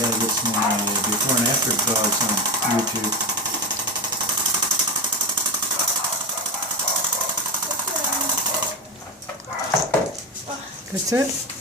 gotta get some of my before and after vlogs on YouTube. That's it?